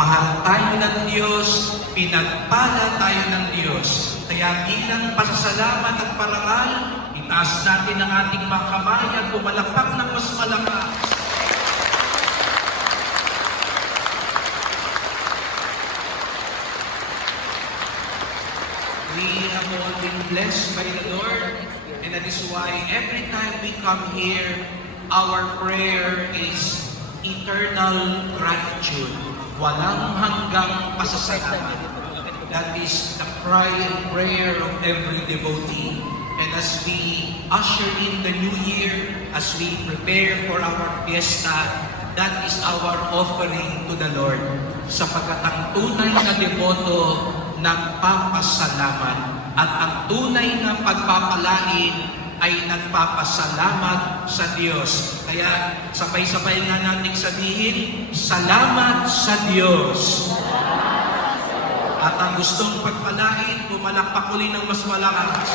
Mahal tayo ng Diyos, pinagpala tayo ng Diyos. Kaya bilang pasasalamat at parangal, itaas natin ang ating mga kamay at pumalakpak ng mas malakas. We have all been blessed by the Lord, and that is why every time we come here, our prayer is eternal gratitude. Walang hanggang pasasalamat. That is the cry and prayer of every devotee. And as we usher in the new year, as we prepare for our fiesta, that is our offering to the Lord. Sapagkat ang tunay na devoto nagpapasalamat. At ang tunay na pagpapalain ay nagpapasalamat sa Diyos. Kaya sabay-sabay nga nating sabihin, salamat sa Diyos. At ang gustong pagpalain, pumalakpak uli ng mas malakas.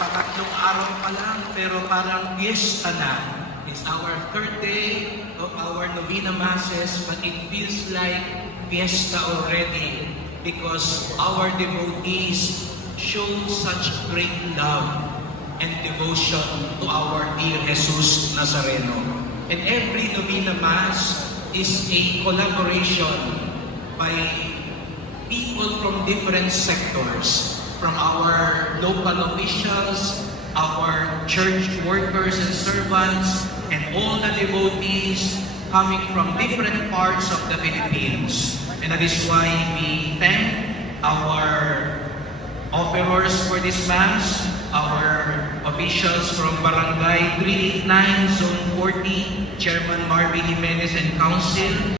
Pangatlong araw pa lang, pero parang fiesta na. It's our third day of our Novena Masses, but it feels like fiesta already because our devotees show such great love and devotion to our dear Jesus Nazareno. And every Novena Mass is a collaboration by people from different sectors, from our local officials, our church workers and servants, and all the devotees coming from different parts of the Philippines. And that is why we thank our offerers for this Mass, our officials from Barangay 389, Zone 40, Chairman Marvin Jimenez and Council,